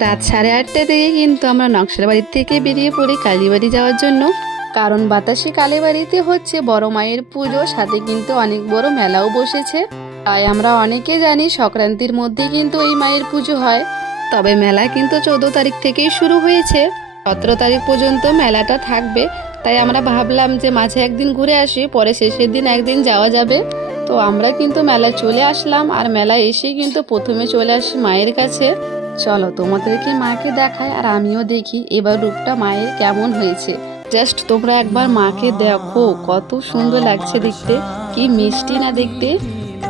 রাত 8:30 থেকে কিন্তু আমরা নকশার বাড়ি থেকে বেরিয়ে পড়ি কালীবাড়ি যাওয়ার জন্য। কারণ বাতাসি কালীবাড়িতে হচ্ছে বড় মায়ের পুজো, সাথে কিন্তু অনেক বড় মেলাও বসেছে। তাই আমরা অনেকে জানি সংক্রান্তির মধ্যে কিন্তু এই মায়ের পুজো হয়। তবে মেলা কিন্তু 14 তারিখ থেকেই শুরু হয়েছে, 17 তারিখ পর্যন্ত মেলাটা থাকবে। তাই আমরা ভাবলাম যে মাঝে একদিন ঘুরে আসি, পরে শেষের দিন একদিন যাওয়া যাবে। তো আমরা কিন্তু মেলায় চলে আসলাম, আর মেলায় এসেই কিন্তু প্রথমে চলে আসি মায়ের কাছে। চলো তোমাদেরকে মাকে দেখায় আর আমিও দেখি এবার রূপটা মায়ের কেমন হয়েছে। জাস্ট তোমরা একবার মাকে দেখো, কত সুন্দর লাগছে দেখতে, কি মিষ্টি না দেখতে।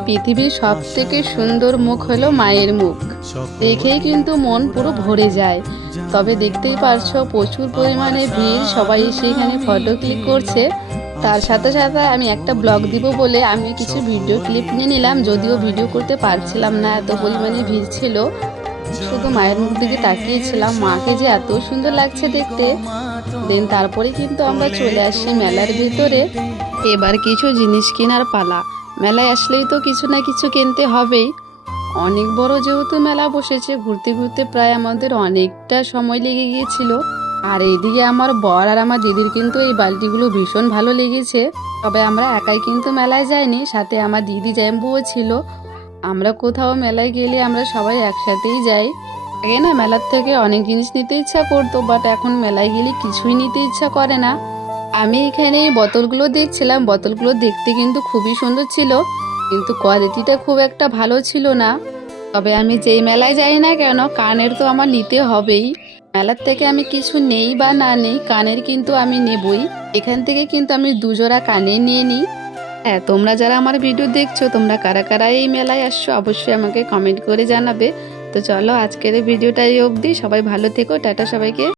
পৃথিবীর সব থেকে সুন্দর মুখ হলো মায়ের মুখ, দেখেই কিন্তু মন পুরো ভরে যায়। তবে দেখতেই পারছো প্রচুর পরিমাণে ভিড়, সবাই এসে এখানে ফটো ক্লিক করছে। তার সাথে সাথে আমি একটা ব্লগ দিব বলে আমি কিছু ভিডিও ক্লিপ নিয়ে নিলাম, যদিও ভিডিও করতে পারছিলাম না, এত পরিমাণে ভিড় ছিল। শুধু মায়ের মুখ দিকে তাকিয়েছিলাম, মাকে যে এত সুন্দর লাগছে দেখতে। দেন তারপরে কিন্তু আমরা চলে আসি মেলার ভিতরে। এবার কিছু জিনিস কেনার পালা। মেলায় আসলেই তো কিছু না কিছু কিনতে হবেই। অনেক বড় যেহেতু মেলা বসেছে, ঘুরতে ঘুরতে প্রায় আমাদের অনেকটা সময় লেগে গিয়েছিল। আর এইদিকে আমার বর আর আমার দিদির কিন্তু এই বালতিগুলো ভীষণ ভালো লেগেছে। তবে আমরা একাই কিন্তু মেলায় যাইনি, সাথে আমার দিদি জ্যাম্বুও ছিল। আমরা কোথাও মেলায় গেলে আমরা সবাই একসাথেই যাই। আগে না মেলার থেকে অনেক জিনিস নিতে ইচ্ছা করতো, বাট এখন মেলায় গেলে কিছুই নিতে ইচ্ছা করে না। আমি এখানে এই বোতলগুলো দেখছিলাম, বোতলগুলো দেখতে কিন্তু খুবই সুন্দর ছিল, কিন্তু কোয়ালিটিটা খুব একটা ভালো ছিল না। তবে আমি যেই মেলায় যাই না কেন, কানের তো আমার নিতে হবেই। মেলার থেকে আমি কিছু নেই বা না নেই, কানের কিন্তু আমি নেবই। এখান থেকে কিন্তু আমি 2 জোড়া কানে নিয়ে নিই। হ্যাঁ, তোমরা যারা আমার ভিডিও দেখছো, তোমরা কারা কারা এই মেলায় আসছো অবশ্যই আমাকে কমেন্ট করে জানাবে। তো চলো আজকের এই ভিডিওটা এই অবধি। সবাই ভালো থেকো, টাটা সবাইকে।